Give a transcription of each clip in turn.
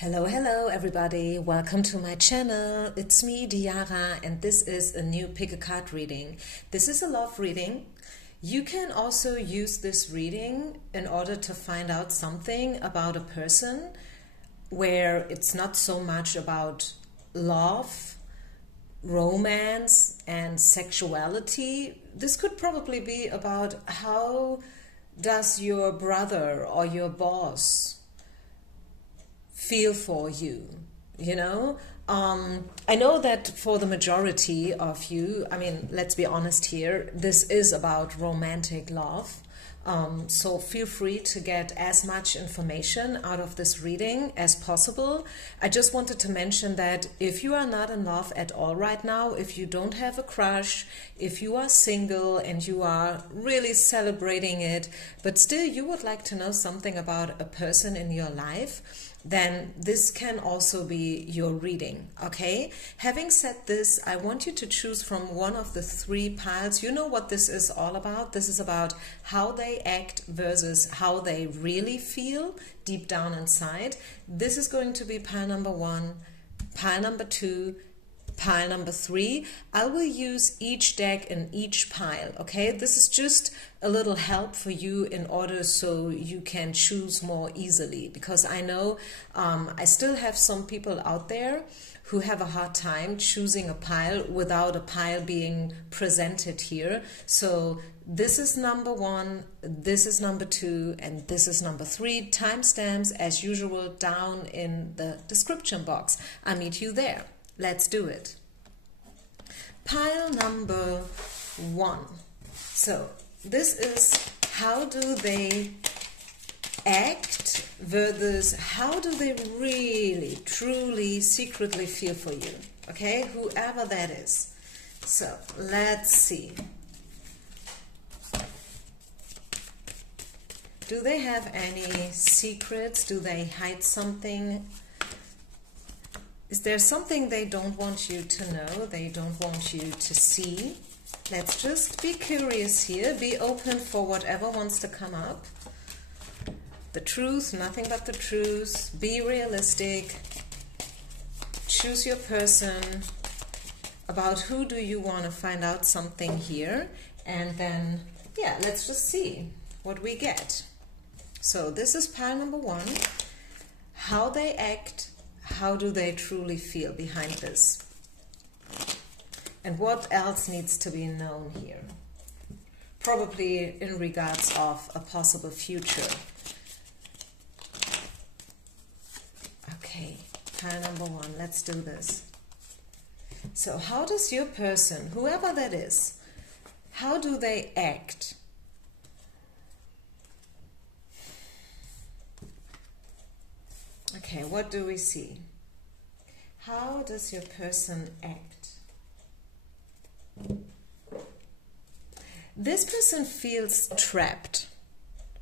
Hello everybody, welcome to my channel. It's me, Diara, and this is a new pick a card reading. This is a love reading. You can also use this reading in order to find out something about a person where it's not so much about love, romance and sexuality. This could probably be about how does your brother or your boss feel for you, you know? I know that for the majority of you, I mean, let's be honest here, this is about romantic love. So feel free to get as much information out of this reading as possible. I just wanted to mention that if you are not in love at all right now, if you don't have a crush, if you are single and you are really celebrating it, but still you would like to know something about a person in your life, then this can also be your reading, okay? Having said this, I want you to choose from one of the three piles. You know what this is all about? This is about how they act versus how they really feel deep down inside. This is going to be pile number 1, pile number 2, pile number 3. I will use each deck in each pile, okay? This is just a little help for you in order so you can choose more easily, because I know I still have some people out there who have a hard time choosing a pile without a pile being presented here. So this is number 1, this is number 2, and this is number 3. Timestamps as usual down in the description box. I'll meet you there. Let's do it. Pile number 1. So this is how do they act versus how do they really, truly, secretly feel for you. Okay, whoever that is. So let's see. Do they have any secrets? Do they hide something? Is there something they don't want you to know, they don't want you to see? Let's just be curious here, be open for whatever wants to come up. The truth, nothing but the truth, be realistic, choose your person, about who do you want to find out something here, and then, yeah, let's just see what we get. So this is pile number 1, how they act. How do they truly feel behind this? And what else needs to be known here? Probably in regards of a possible future. Okay, pile number 1, let's do this. So how does your person, whoever that is, how do they act? Okay, what do we see? How does your person act? This person feels trapped.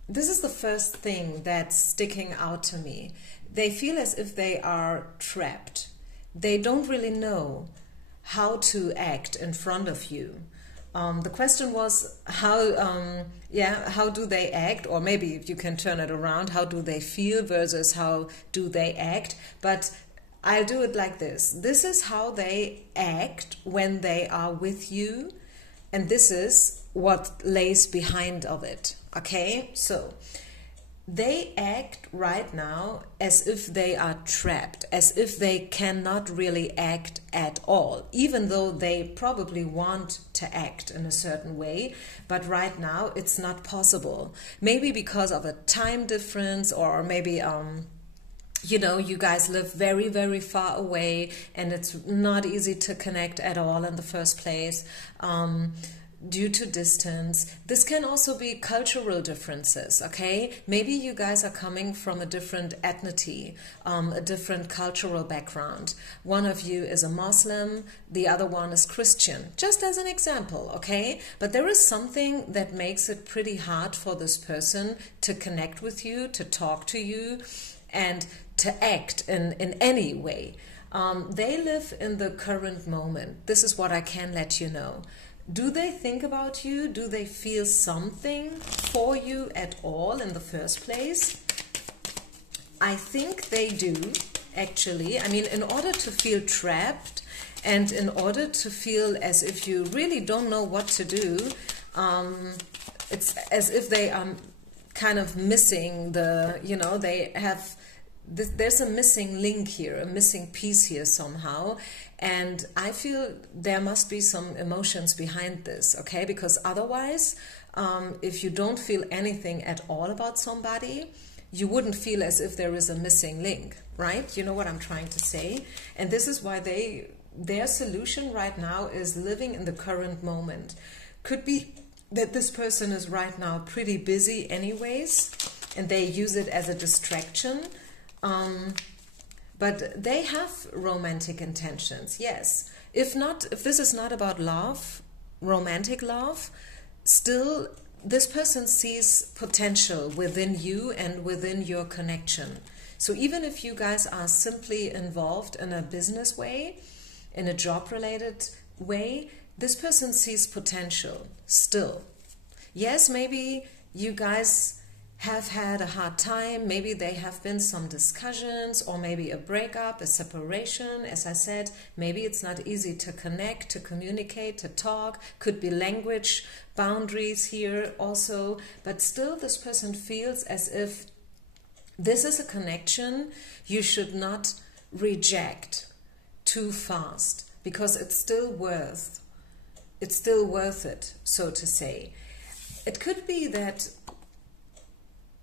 This is the first thing that's sticking out to me. They feel as if they are trapped. They don't really know how to act in front of you. The question was how do they act, or maybe if you can turn it around, how do they feel versus how do they act? But I'll do it like this. This is how they act when they are with you, and this is what lays behind of it. Okay, so they act right now as if they are trapped, as if they cannot really act at all, even though they probably want to act in a certain way, but right now it's not possible. Maybe because of a time difference, or maybe you know, you guys live very, very far away and it's not easy to connect at all in the first place. Due to distance. This can also be cultural differences, okay? Maybe you guys are coming from a different ethnicity, a different cultural background. One of you is a Muslim, the other one is Christian, just as an example, okay? But there is something that makes it pretty hard for this person to connect with you, to talk to you, and to act in any way. They live in the current moment. This is what I can let you know. Do they think about you? Do they feel something for you at all in the first place? I think they do, actually. I mean, in order to feel trapped and in order to feel as if you really don't know what to do, it's as if they are kind of missing the, you know, they have, there's a missing link here, a missing piece here somehow. And I feel there must be some emotions behind this, okay? Because otherwise, if you don't feel anything at all about somebody, you wouldn't feel as if there is a missing link, right? You know what I'm trying to say? And this is why their solution right now is living in the current moment. Could be that this person is right now pretty busy anyways, and they use it as a distraction. But they have romantic intentions, yes. If this is not about love, romantic love, still this person sees potential within you and within your connection. So even if you guys are simply involved in a business way, in a job-related way, this person sees potential still. Yes, maybe you guys have had a hard time, maybe there have been some discussions, or maybe a breakup, a separation. As I said, maybe it's not easy to connect, to communicate, to talk. Could be language boundaries here also, but still this person feels as if this is a connection you should not reject too fast, because it's still worth it, so to say. It could be that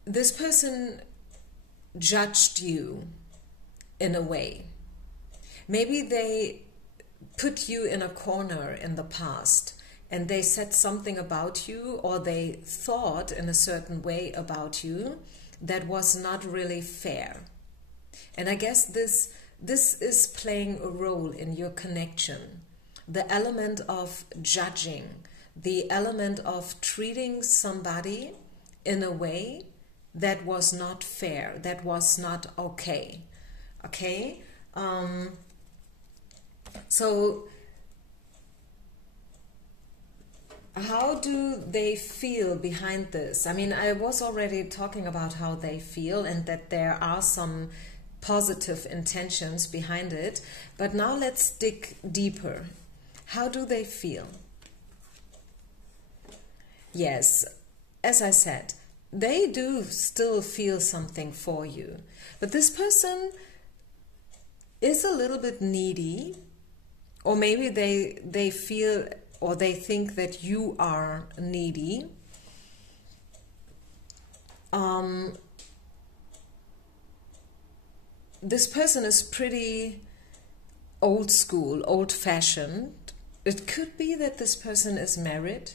this person judged you in a way. Maybe they put you in a corner in the past and they said something about you, or they thought in a certain way about you that was not really fair. And I guess this is playing a role in your connection. The element of judging, the element of treating somebody in a way that was not fair, that was not okay. Okay? So how do they feel behind this? I mean, I was already talking about how they feel and that there are some positive intentions behind it, but now let's dig deeper. How do they feel? Yes, as I said, they do still feel something for you, but this person is a little bit needy, or maybe they feel or they think that you are needy. This person is pretty old school, old-fashioned. It could be that this person is married,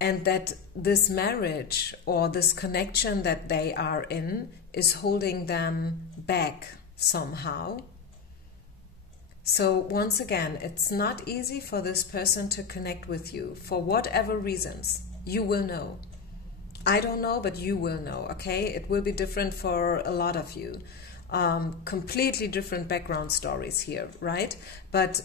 and that this marriage or this connection that they are in is holding them back somehow. So once again, it's not easy for this person to connect with you for whatever reasons. You will know. I don't know, but you will know, okay? It will be different for a lot of you. Completely different background stories here, right? But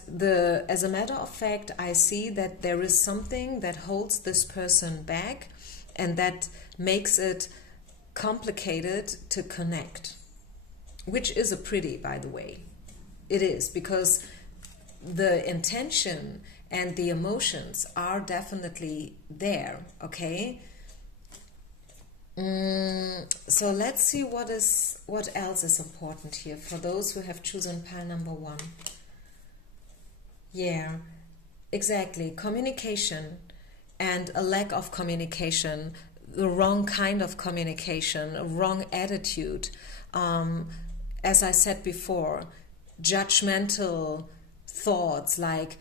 as a matter of fact, I see that there is something that holds this person back and that makes it complicated to connect, which is a pity, by the way. It is, because the intention and the emotions are definitely there, okay? So let's see what else is important here for those who have chosen pile number 1. Yeah, exactly. Communication and a lack of communication, the wrong kind of communication, a wrong attitude. As I said before, judgmental thoughts like,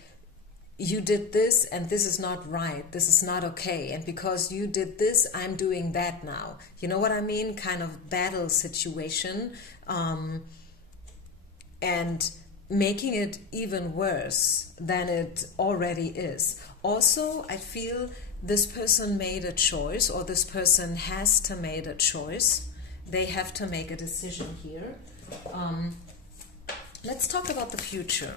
you did this and this is not right, this is not okay, and because you did this, I'm doing that now. You know what I mean? Kind of battle situation, and making it even worse than it already is. Also, I feel this person made a choice, or this person has to make a choice. They have to make a decision here. Let's talk about the future.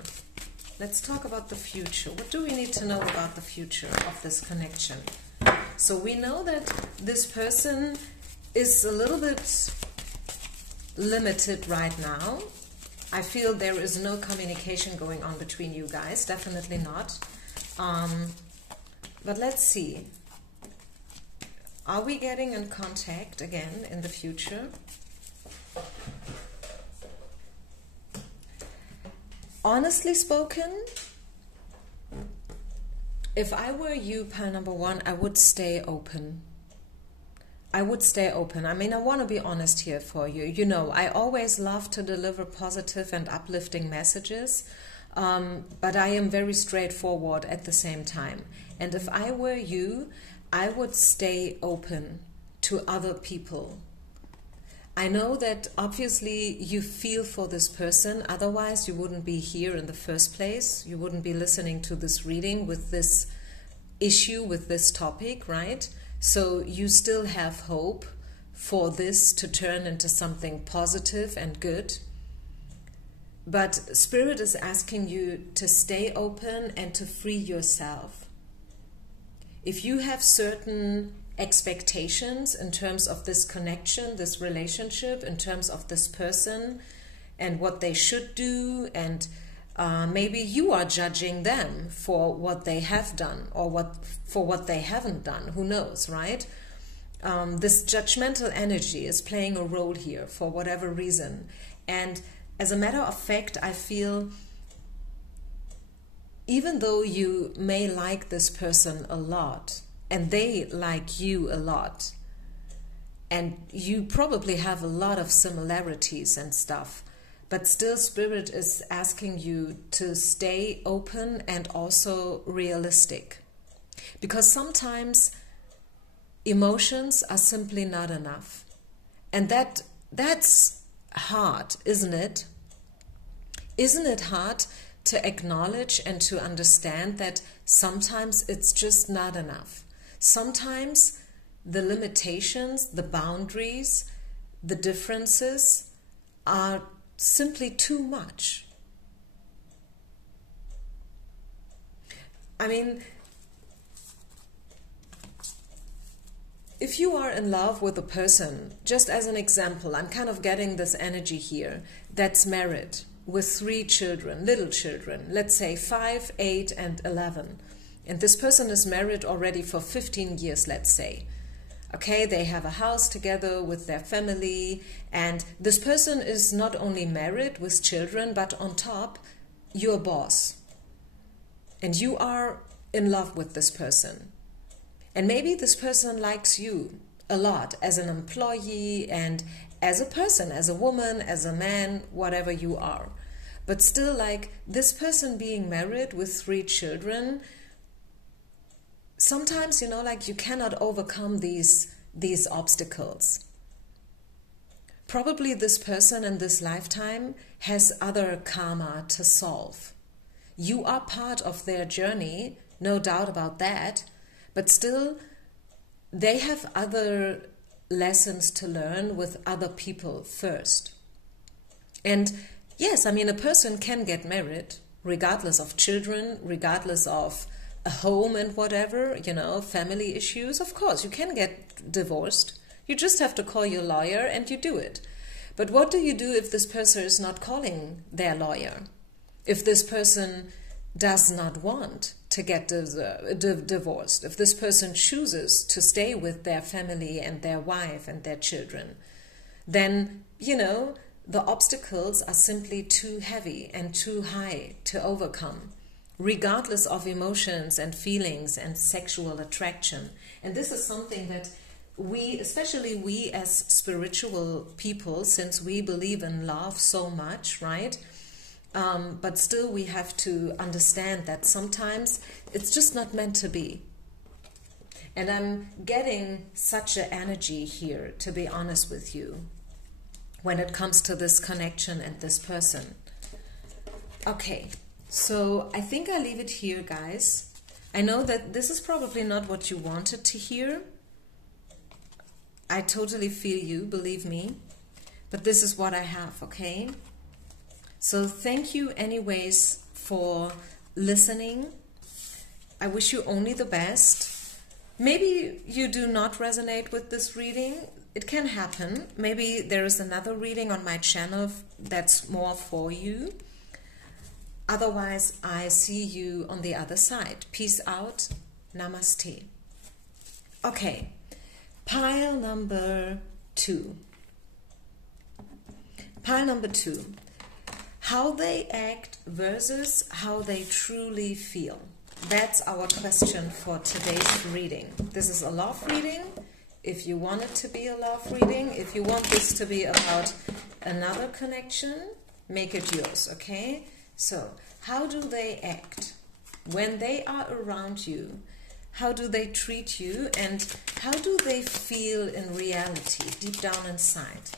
Let's talk about the future. What do we need to know about the future of this connection? So we know that this person is a little bit limited right now. I feel there is no communication going on between you guys, definitely not. But let's see. Are we getting in contact again in the future? Honestly spoken, if I were you, pile number one, I would stay open. I would stay open. I mean, I want to be honest here for you. You know, I always love to deliver positive and uplifting messages, but I am very straightforward at the same time. And if I were you, I would stay open to other people. I know that obviously you feel for this person, otherwise you wouldn't be here in the first place. You wouldn't be listening to this reading with this issue, with this topic, right? So you still have hope for this to turn into something positive and good. But Spirit is asking you to stay open and to free yourself. If you have certain expectations in terms of this connection, this relationship, in terms of this person and what they should do, and maybe you are judging them for what they have done or for what they haven't done, who knows, right? This judgmental energy is playing a role here for whatever reason. And as a matter of fact, I feel even though you may like this person a lot, and they like you a lot, and you probably have a lot of similarities and stuff, but still Spirit is asking you to stay open and also realistic. Because sometimes emotions are simply not enough. And that's hard, isn't it? Isn't it hard to acknowledge and to understand that sometimes it's just not enough? Sometimes the limitations, the boundaries, the differences are simply too much. I mean, if you are in love with a person, just as an example, I'm kind of getting this energy here, that's married with 3 children, little children, let's say 5, 8, and 11. And this person is married already for 15 years, let's say. Okay, they have a house together with their family, and this person is not only married with children, but on top, you're a boss. And you are in love with this person. And maybe this person likes you a lot as an employee and as a person, as a woman, as a man, whatever you are. But still, like, this person being married with 3 children, sometimes, you know, like, you cannot overcome these obstacles. Probably this person in this lifetime has other karma to solve. You are part of their journey, no doubt about that, but still they have other lessons to learn with other people first. And yes, I mean, a person can get married regardless of children, regardless of a home and whatever, you know, family issues. Of course, you can get divorced. You just have to call your lawyer and you do it. But what do you do if this person is not calling their lawyer? If this person does not want to get divorced, if this person chooses to stay with their family and their wife and their children, then, you know, the obstacles are simply too heavy and too high to overcome, regardless of emotions and feelings and sexual attraction. And this is something that we, especially we as spiritual people, since we believe in love so much, right? But still we have to understand that sometimes it's just not meant to be. And I'm getting such an energy here, to be honest with you, when it comes to this connection and this person. Okay, so I think I'll leave it here, guys. I know that this is probably not what you wanted to hear. I totally feel you, believe me. But this is what I have, okay? So thank you anyways for listening. I wish you only the best. Maybe you do not resonate with this reading. it can happen. Maybe there is another reading on my channel that's more for you. Otherwise, I see you on the other side. Peace out. Namaste. Okay, pile number 2. Pile number 2. How they act versus how they truly feel. That's our question for today's reading. This is a love reading. If you want it to be a love reading, if you want this to be about another connection, make it yours, okay? So, how do they act? When they are around you, how do they treat you, and how do they feel in reality, deep down inside?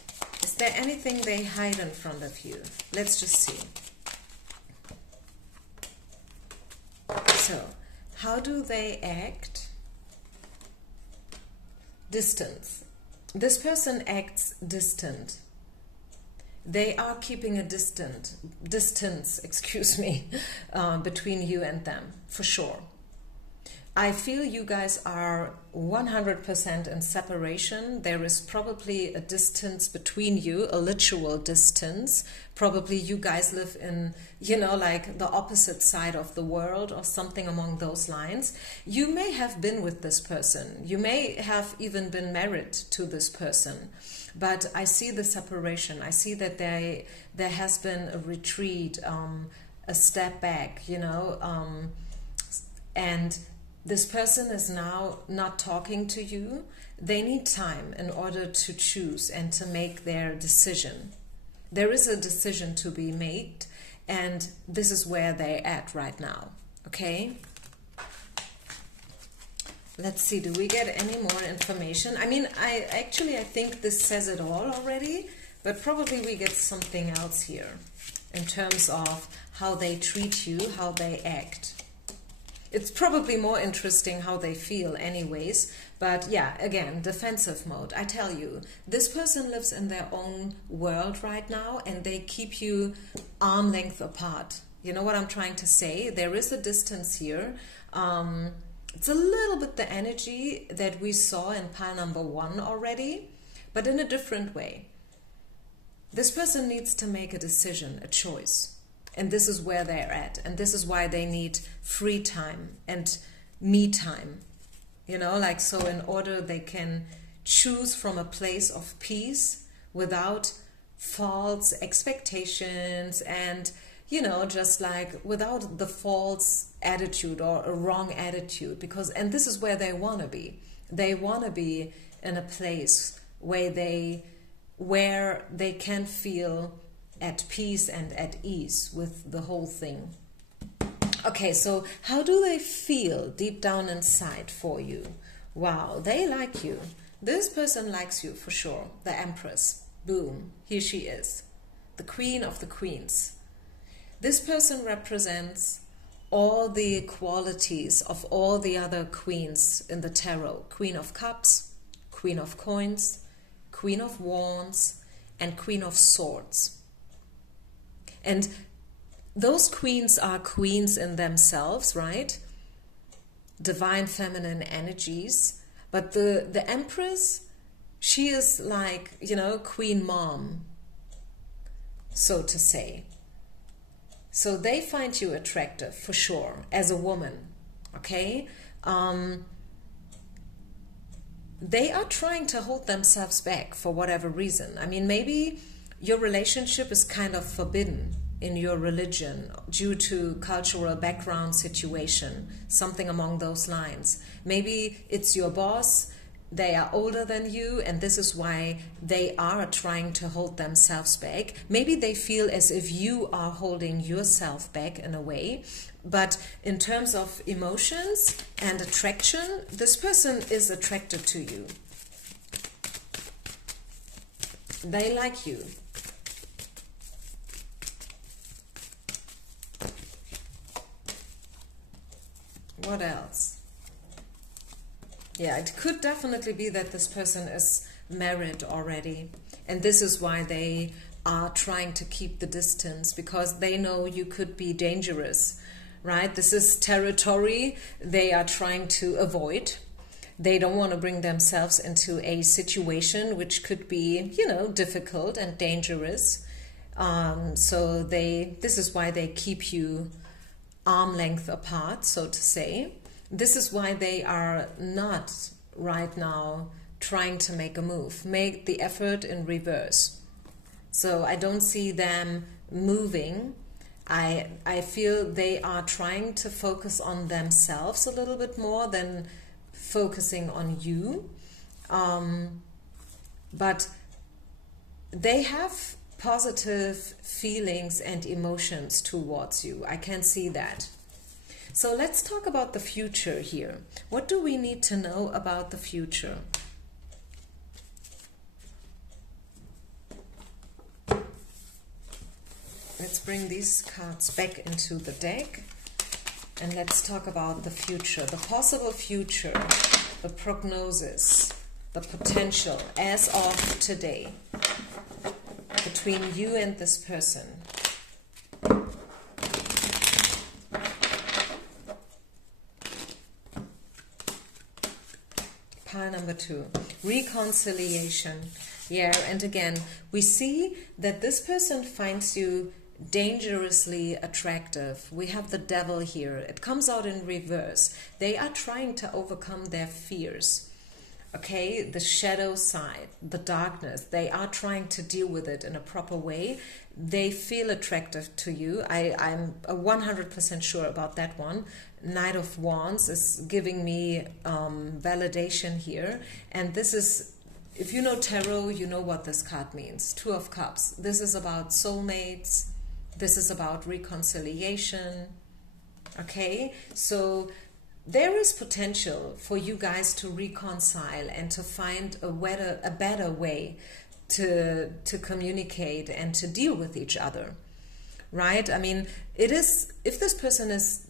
Is there anything they hide in front of you? Let's just see. So, how do they act? Distance. This person acts distant. They are keeping a distance, excuse me, between you and them, for sure. I feel you guys are 100% in separation. There is probably a distance between you, a literal distance. Probably you guys live in, you know, like the opposite side of the world or something along those lines. You may have been with this person. You may have even been married to this person. But I see the separation. I see that there has been a retreat, a step back, you know, and this person is now not talking to you. They need time in order to choose and to make their decision. There is a decision to be made, and this is where they're at right now, okay? Let's see, do we get any more information? I mean, I think this says it all already, but probably we get something else here in terms of how they treat you, how they act. It's probably more interesting how they feel anyways, but yeah, again, defensive mode. I tell you, this person lives in their own world right now, and they keep you arm length apart. You know what I'm trying to say? There is a distance here. It's a little bit the energy that we saw in pile number 1 already, but in a different way. This person needs to make a decision, a choice. And this is where they're at. And this is why they need free time and me time. You know, like, so in order they can choose from a place of peace without false expectations and, you know, just like without the false attitude or a wrong attitude. Because, and this is where they want to be. They want to be in a place where they can feel at peace and at ease with the whole thing. Okay, so how do they feel deep down inside for you? Wow, they like you. This person likes you for sure. The Empress. Boom, here she is. The Queen of the Queens. This person represents all the qualities of all the other queens in the tarot. Queen of Cups, Queen of Coins, Queen of Wands, and Queen of Swords. And those queens are queens in themselves, right? Divine feminine energies. But the Empress, she is like, you know, Queen Mom, so to say. So they find you attractive, for sure, as a woman, okay? They are trying to hold themselves back for whatever reason. I mean, maybe your relationship is kind of forbidden in your religion due to cultural background situation, something along those lines. Maybe it's your boss, they are older than you, and this is why they are trying to hold themselves back. Maybe they feel as if you are holding yourself back in a way. But in terms of emotions and attraction, this person is attracted to you. They like you. What else? Yeah, it could definitely be that this person is married already. And this is why they are trying to keep the distance, because they know you could be dangerous, right? This is territory they are trying to avoid. They don't want to bring themselves into a situation which could be, you know, difficult and dangerous. So this is why they keep you arm length apart, so to say. This is why they are not right now trying to make a move. Make the effort in reverse. So I don't see them moving. I feel they are trying to focus on themselves a little bit more than focusing on you. But they have positive feelings and emotions towards you. I can see that. So let's talk about the future here. What do we need to know about the future? Let's bring these cards back into the deck and let's talk about the future, the possible future, the prognosis, the potential as of today between you and this person. Pile number 2, reconciliation. Yeah, and again, we see that this person finds you dangerously attractive. We have the devil here. It comes out in reverse. They are trying to overcome their fears. Okay, the shadow side, the darkness, they are trying to deal with it in a proper way. They feel attractive to you. I'm 100% sure about that one. Knight of Wands is giving me validation here. And this is, if you know tarot, you know what this card means. 2 of Cups. This is about soulmates. This is about reconciliation. Okay, so there is potential for you guys to reconcile and to find a better way to communicate and to deal with each other, right? I mean, it is, if this person is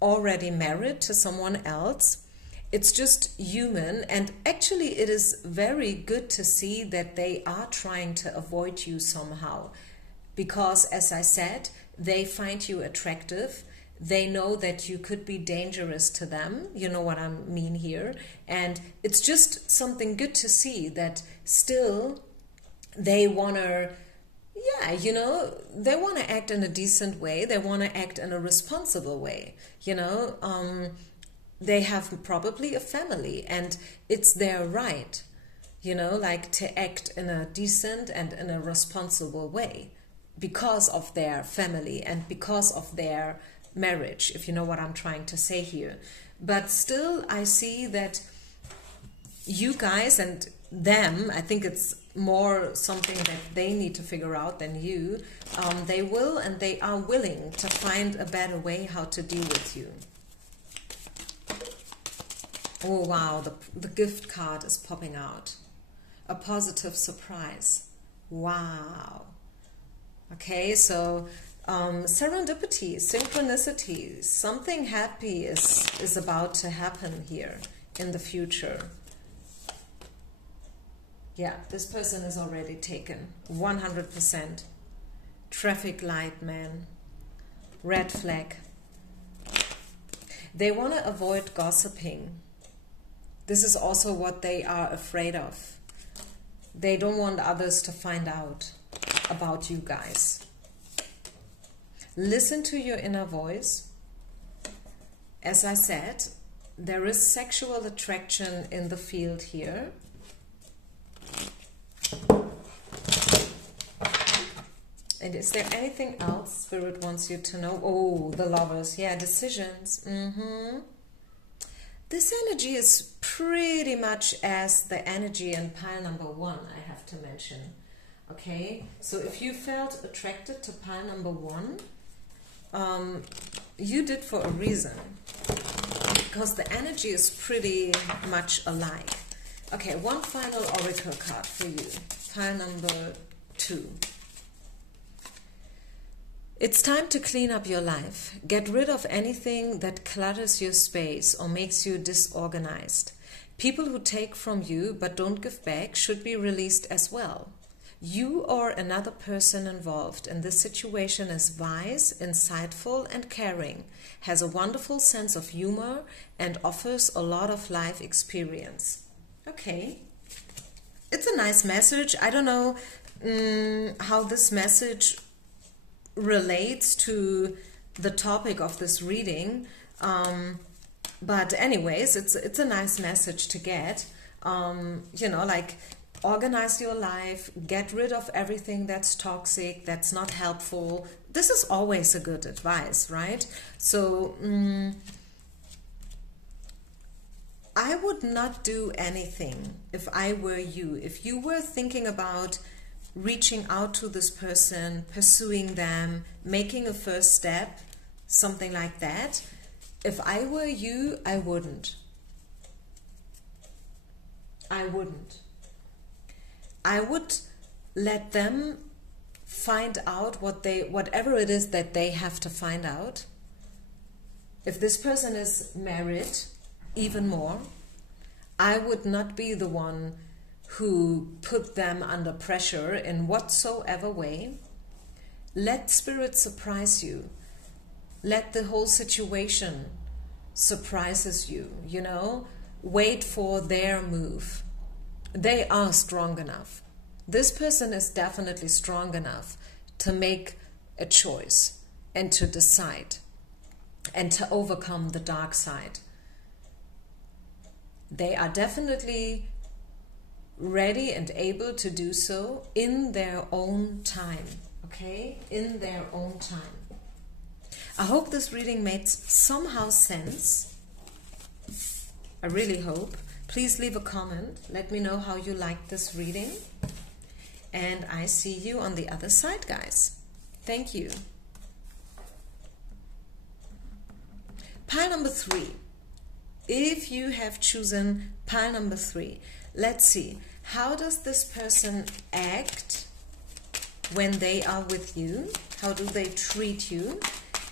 already married to someone else, it's just human, and actually it is very good to see that they are trying to avoid you somehow, because as I said, they find you attractive. They know that you could be dangerous to them. You know what I mean here. And it's just something good to see that still they want to, yeah, you know, they want to act in a decent way. They want to act in a responsible way. You know, they have probably a family and it's their right, you know, like to act in a decent and in a responsible way because of their family and because of their marriage, if you know what I'm trying to say here. But still, I see that you guys and them, I think it's more something that they need to figure out than you. They will and they are willing to find a better way how to deal with you. Oh wow, the gift card is popping out. A positive surprise. Wow. Okay, so serendipity, synchronicity, something happy is about to happen here in the future. Yeah, this person is already taken, 100%. Traffic light man, red flag. They want to avoid gossiping. This is also what they are afraid of. They don't want others to find out about you guys. Listen to your inner voice. As I said, there is sexual attraction in the field here. And is there anything else Spirit wants you to know? Oh, the Lovers. Yeah, decisions. This energy is pretty much as the energy in pile number 1, I have to mention. Okay, so if you felt attracted to pile number 1, you did for a reason, because the energy is pretty much alike. Okay, one final oracle card for you, pile number 2. It's time to clean up your life. Get rid of anything that clutters your space or makes you disorganized. People who take from you but don't give back should be released as well. You or another person involved in this situation is wise, insightful, and caring, has a wonderful sense of humor, and offers a lot of life experience. Okay. It's a nice message. I don't know how this message relates to the topic of this reading. But anyways, it's a nice message to get. You know, like, organize your life, get rid of everything that's toxic, that's not helpful. This is always a good advice, right? So I would not do anything if I were you. If you were thinking about reaching out to this person, pursuing them, making a first step, something like that, if I were you, I wouldn't. I wouldn't. I would let them find out whatever it is that they have to find out. If this person is married, even more, I would not be the one who put them under pressure in whatsoever way. Let spirit surprise you. Let the whole situation surprises you, you know. Wait for their move. They are strong enough. This person is definitely strong enough to make a choice and to decide and to overcome the dark side. They are definitely ready and able to do so in their own time, okay? In their own time. I hope this reading made somehow sense. I really hope. Please leave a comment. Let me know how you liked this reading. And I see you on the other side, guys. Thank you. Pile number 3. If you have chosen pile number 3, let's see. How does this person act when they are with you? How do they treat you?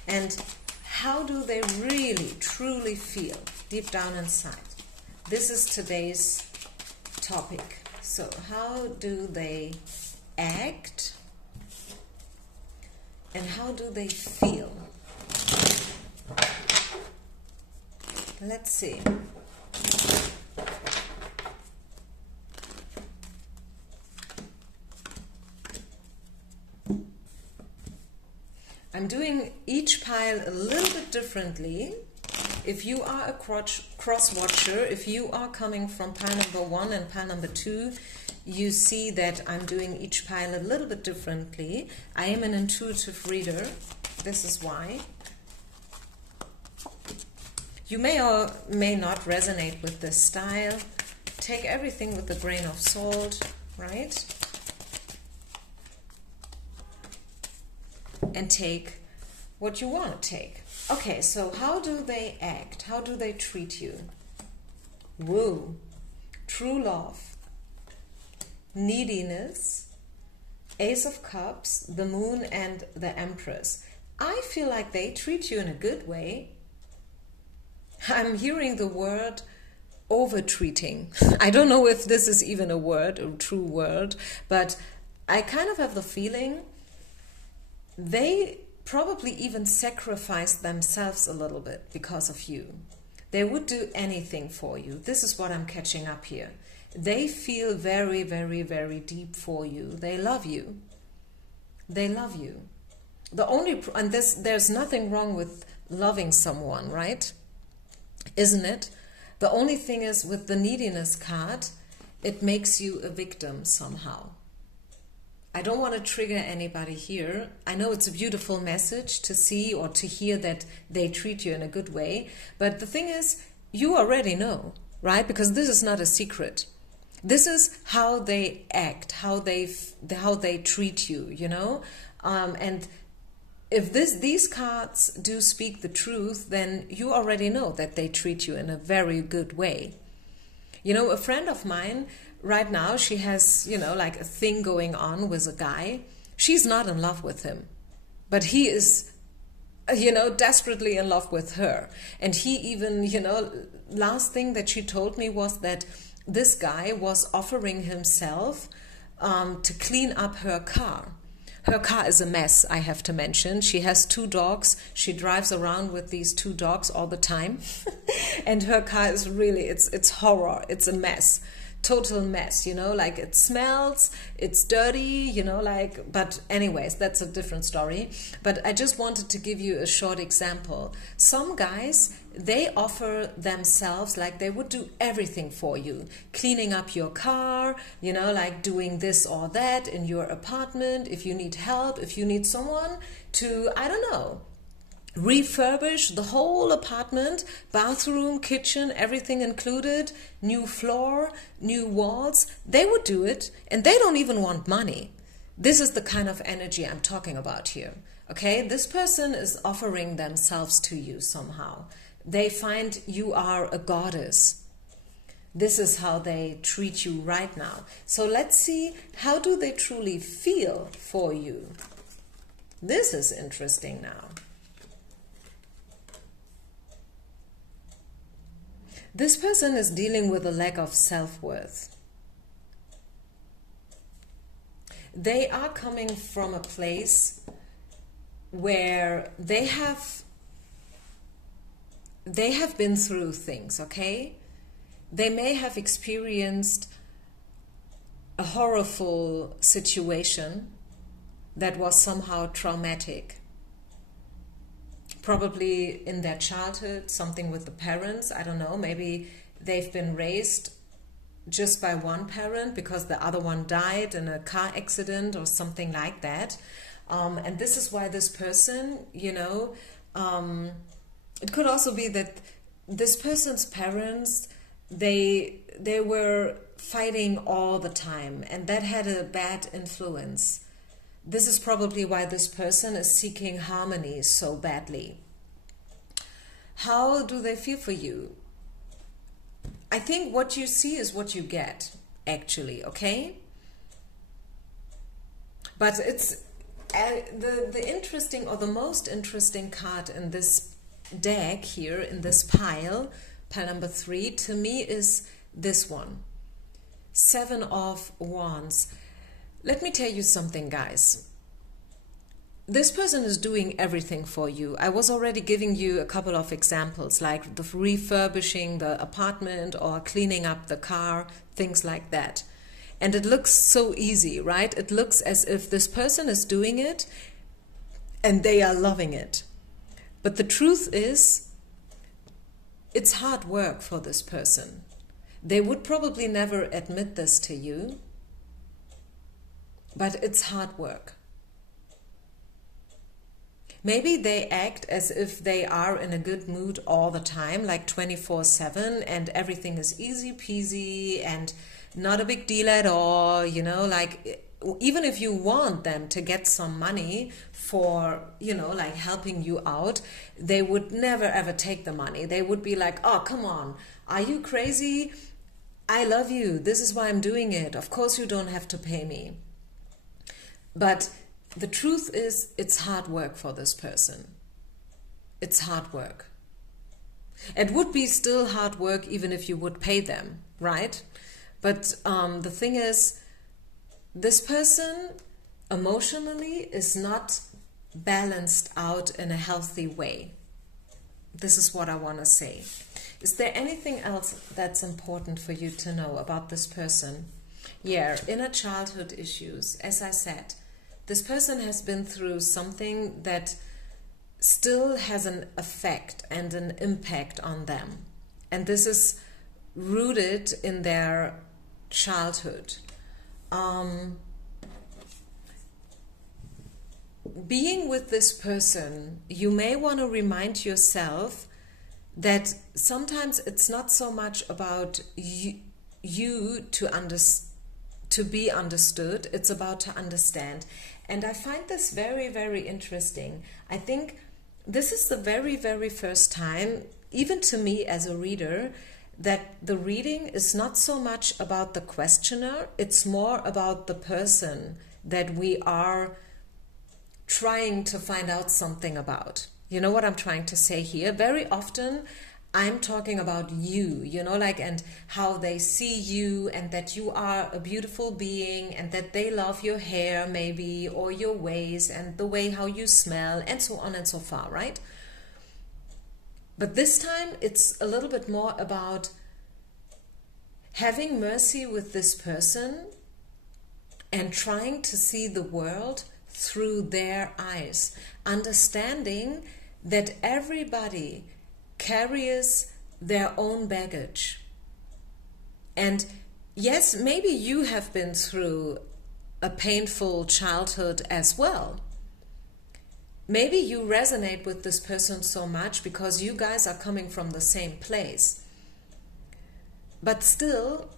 And how do they really, truly feel deep down inside? This is today's topic. So, how do they act? And how do they feel? Let's see. I'm doing each pile a little bit differently. If you are a cross-watcher, if you are coming from pile number 1 and pile number 2, you see that I'm doing each pile a little bit differently. I am an intuitive reader. This is why. You may or may not resonate with this style. Take everything with a grain of salt, right? And take what you want to take. Okay, so how do they act? How do they treat you? Woo, true love, neediness, Ace of Cups, the Moon, and the Empress. I feel like they treat you in a good way. I'm hearing the word over-treating. I don't know if this is even a word, a true word, but I kind of have the feeling they probably even sacrifice themselves a little bit because of you. They would do anything for you. This is what I'm catching up here. They feel very, very, very deep for you. They love you. They love you. And there's nothing wrong with loving someone, right? Isn't it? The only thing is, with the neediness card, it makes you a victim somehow. I don't want to trigger anybody here. I know it's a beautiful message to see or to hear that they treat you in a good way. But the thing is, you already know, right? Because this is not a secret. This is how they act, how they treat you, you know? And if these cards do speak the truth, then you already know that they treat you in a very good way. You know, a friend of mine, right now, she has, you know, like a thing going on with a guy. She's not in love with him, but he is, you know, desperately in love with her. And he even, you know, last thing that she told me was that this guy was offering himself to clean up her car. Her car is a mess, I have to mention. She has 2 dogs. She drives around with these 2 dogs all the time. And her car is really, it's horror. It's a mess. Total mess, you know, like it smells, it's dirty, you know, like, but anyways, that's a different story. But I just wanted to give you a short example. Some guys, they offer themselves like they would do everything for you. Cleaning up your car, you know, like doing this or that in your apartment. If you need help, if you need someone to, I don't know, refurbish the whole apartment, bathroom, kitchen, everything included, new floor, new walls, they would do it, and they don't even want money. This is the kind of energy I'm talking about here. Okay, this person is offering themselves to you somehow. They find you are a goddess. This is how they treat you right now. So let's see, how do they truly feel for you? This is interesting now. This person is dealing with a lack of self-worth. They are coming from a place where they have been through things, okay? They may have experienced a horrible situation that was somehow traumatic. Probably in their childhood, something with the parents, I don't know, maybe they've been raised just by one parent because the other one died in a car accident or something like that. And this is why this person, you know, it could also be that this person's parents, they were fighting all the time, and that had a bad influence. This is probably why this person is seeking harmony so badly. How do they feel for you? I think what you see is what you get, actually, okay? But it's the interesting, or the most interesting card in this deck here, in this pile number 3, to me is this one. 7 of Wands. Let me tell you something, guys. This person is doing everything for you. I was already giving you a couple of examples, like the refurbishing the apartment or cleaning up the car, things like that. And it looks so easy, right? It looks as if this person is doing it and they are loving it. But the truth is, it's hard work for this person. They would probably never admit this to you, but it's hard work. Maybe they act as if they are in a good mood all the time, like 24/7, and everything is easy peasy and not a big deal at all, you know, like even if you want them to get some money for, you know, like helping you out, they would never ever take the money. They would be like, oh, come on, are you crazy? I love you. This is why I'm doing it. Of course you don't have to pay me. But the truth is, it's hard work for this person. It's hard work. It would be still hard work even if you would pay them, right? But the thing is, this person emotionally is not balanced out in a healthy way. This is what I want to say. Is there anything else that's important for you to know about this person? Yeah, inner childhood issues. As I said, this person has been through something that still has an effect and an impact on them. And this is rooted in their childhood. Being with this person, you may want to remind yourself that sometimes it's not so much about you to be understood, it's about to understand. And I find this very, very interesting. I think this is the very, very first time, even to me as a reader, that the reading is not so much about the questioner, it's more about the person that we are trying to find out something about. You know what I'm trying to say here? Very often I'm talking about you, you know, like, and how they see you, and that you are a beautiful being, and that they love your hair maybe, or your ways, and the way how you smell, and so on and so far, right? But this time it's a little bit more about having mercy with this person and trying to see the world through their eyes, understanding that everybody carries their own baggage. And yes, maybe you have been through a painful childhood as well. Maybe you resonate with this person so much because you guys are coming from the same place. But still,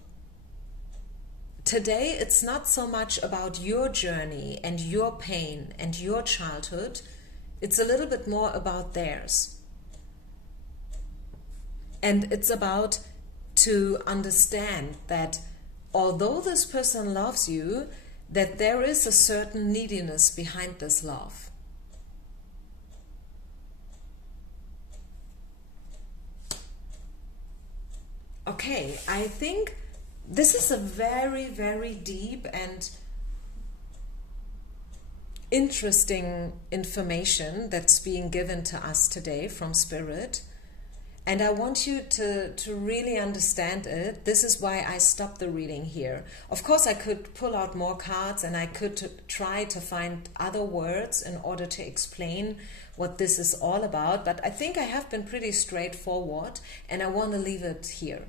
today it's not so much about your journey and your pain and your childhood. It's a little bit more about theirs. And it's about to understand that although this person loves you, that there is a certain neediness behind this love. Okay, I think this is a very, very deep and interesting information that's being given to us today from Spirit. And I want you to really understand it. This is why I stopped the reading here. Of course, I could pull out more cards and I could try to find other words in order to explain what this is all about. But I think I have been pretty straightforward, and I want to leave it here.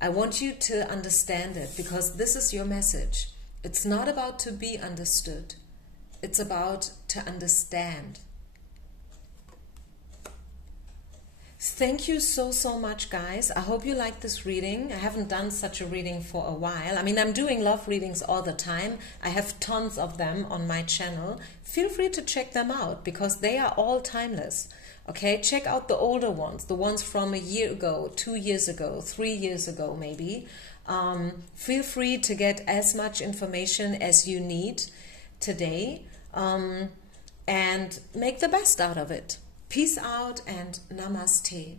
I want you to understand it because this is your message. It's not about to be understood. It's about to understand. Thank you so much, guys. I hope you like this reading. I haven't done such a reading for a while. I mean, I'm doing love readings all the time. I have tons of them on my channel. Feel free to check them out because they are all timeless. Okay, check out the older ones, the ones from a year ago, 2 years ago, 3 years ago maybe. Feel free to get as much information as you need today, and make the best out of it. Peace out and namaste.